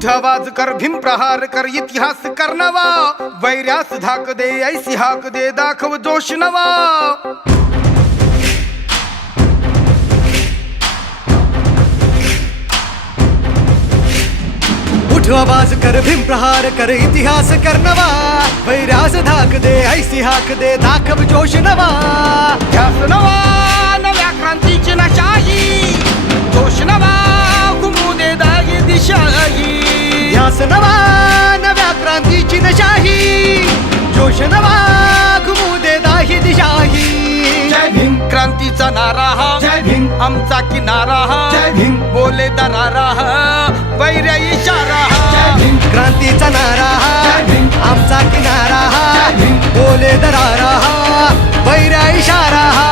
उठ आवाज कर, भीम प्रहार कर, इतिहास कर नवा, वैर्यास धाक दे, ऐसी हाक दे, दाखव जोश नवा. उठ आवाज कर, भीम प्रहार कर, इतिहास कर नवा, वैरास धाक दे, ऐसी हाक दे, दाखव जोश नवा. ध्यास नवा नव्या क्रांतीची नशाही, जोश नवा घुमू दे दागी दिशाही. ध्यास नवा नव्या क्रांतीची नशाही, जोश नवा घुमू दे दाही दिशाही. जय भीम क्रांतीचा नारा हा, जय भीम आमचा किनारा हा, जय भीम बोले दरारा हा, वैर्य इशारा हा. क्रांतीचा नारा हा, आमचा किनारा हा, बोले दरारा हा, वैरा इशारा हा.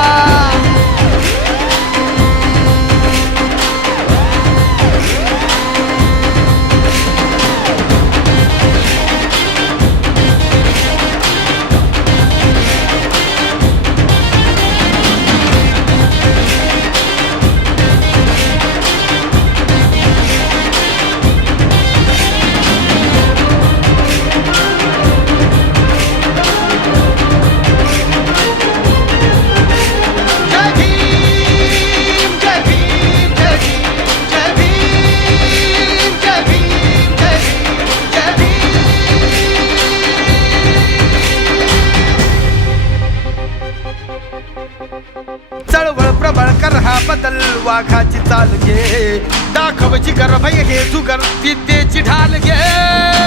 चळवळ प्रबळ कर हा बदल, वाघाची चाल घे, दाखव जिगर भय घे जुगर, विद्येची ढाल घे.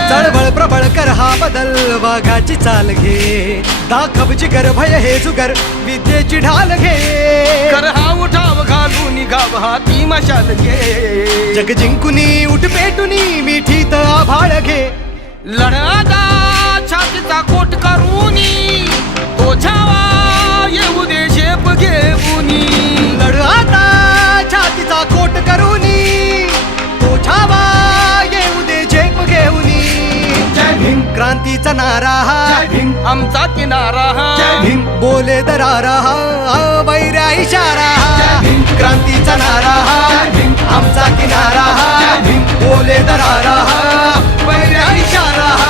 चळवळ प्रबळ कर हा बदल, वाघाची चाल घे, दाखव जिगर भय हे जुगर, विद्येची ढाल घे. कर हा उठाव घालून गाव हाती मशाल घे. जग जिंकुनी उठ पेटुनी मिठीत आभाळ घे. लढादा छातीचा कोट करूनी, तो छावा येऊ दे शेप घेऊनी. लढ आता छातीचा कोट करूनी, तो छावा येऊ दे झेप घेऊनी. जय भीम क्रांतीचा नारा हा, आमचा किनारा हा, बोले दरारा हा, वैर्या इशारा हा. क्रांतीचा नारा हा, आमचा किनारा हा, बोले दरारा हा, वैर्या इशारा हा.